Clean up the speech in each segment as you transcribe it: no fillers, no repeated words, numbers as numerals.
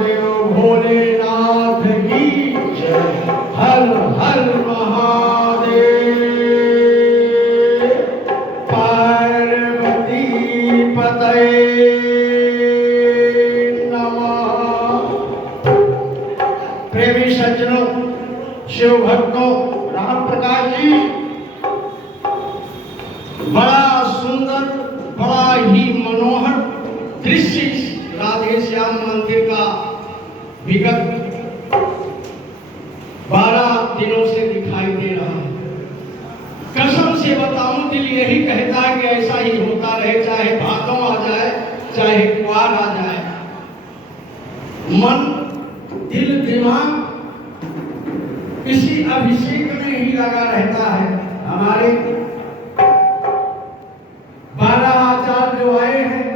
देव भोलेनाथ की जय। हर हर महादेव। पार्वती पतये नमः। प्रेमी सज्जनों, शिव भक्तों, राम प्रकाश जी बड़ा सुंदर, बड़ा ही मनोहर दृश्य राधे श्याम मंदिर का विगत 12 दिनों से दिखाई दे रहा है। कसम से बताऊं, दिल यही कहता है कि ऐसा ही होता रहे, चाहे भादों आ जाए, चाहे कुआर आ जाए। मन, दिल, दिमाग इसी अभिषेक में ही लगा रहता है। हमारे 12 आचार्य जो आए हैं,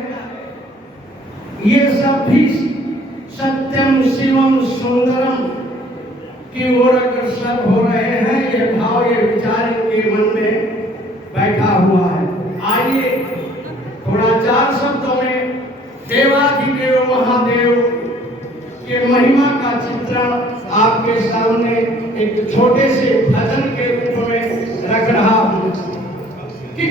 ये सब भी सत्यम शिवम सुंदरम की ओर अग्रसर हो रहे हैं। ये भाव, ये विचार इनके मन में बैठा हुआ है। आइए थोड़ा 4 शब्दों में देवाधिदेव महादेव के महिमा का चित्रण आपके सामने एक छोटे से भजन के रूप में रख रहा हूं कि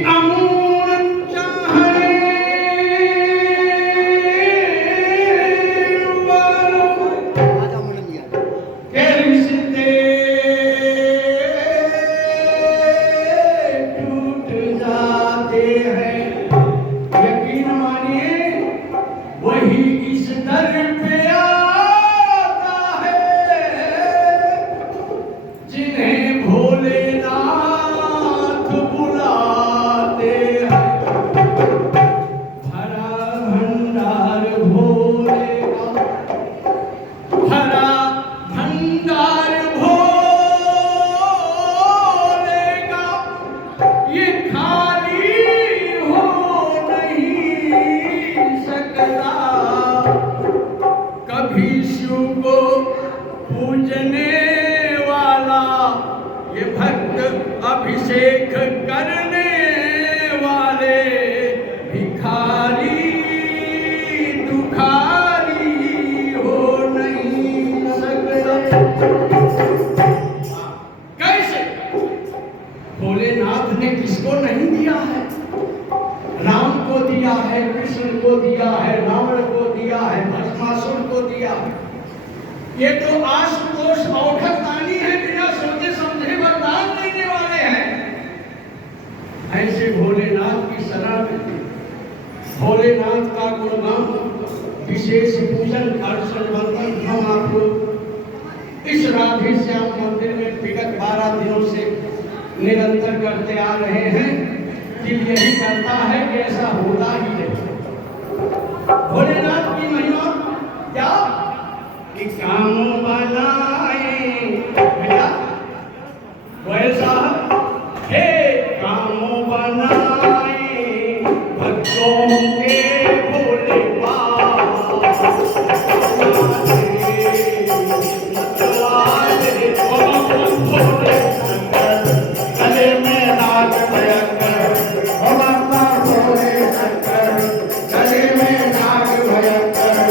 अभिषेक करने वाले भिखारी दुखारी हो नहीं सकता। कैसे? भोलेनाथ ने किसको नहीं दिया है? राम को दिया है, कृष्ण को दिया है, रावण को दिया है, भस्मासुर को दिया है। ये तो आशुतोष औखतानी है, बिना सोचे समझे वरदान देने वाले हैं। ऐसे भोलेनाथ की शरण में, भोलेनाथ का गुणगान, विशेष पूजन अर्चन वंदन हम आपको इस राधे श्याम मंदिर में विगत 12 दिनों से निरंतर करते आ रहे हैं। दिल यही करता है कि ऐसा होता ही नहीं। भोलेनाथ की महिमा क्या? कि काम बनाए भैया वैसा हे काम बनाए भक्तों के भोले गले में नाग भयंकर, भोले शंकर गले में नाग भयंकर।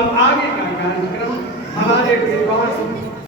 अब आगे का कार्यक्रम हमारे विद्वान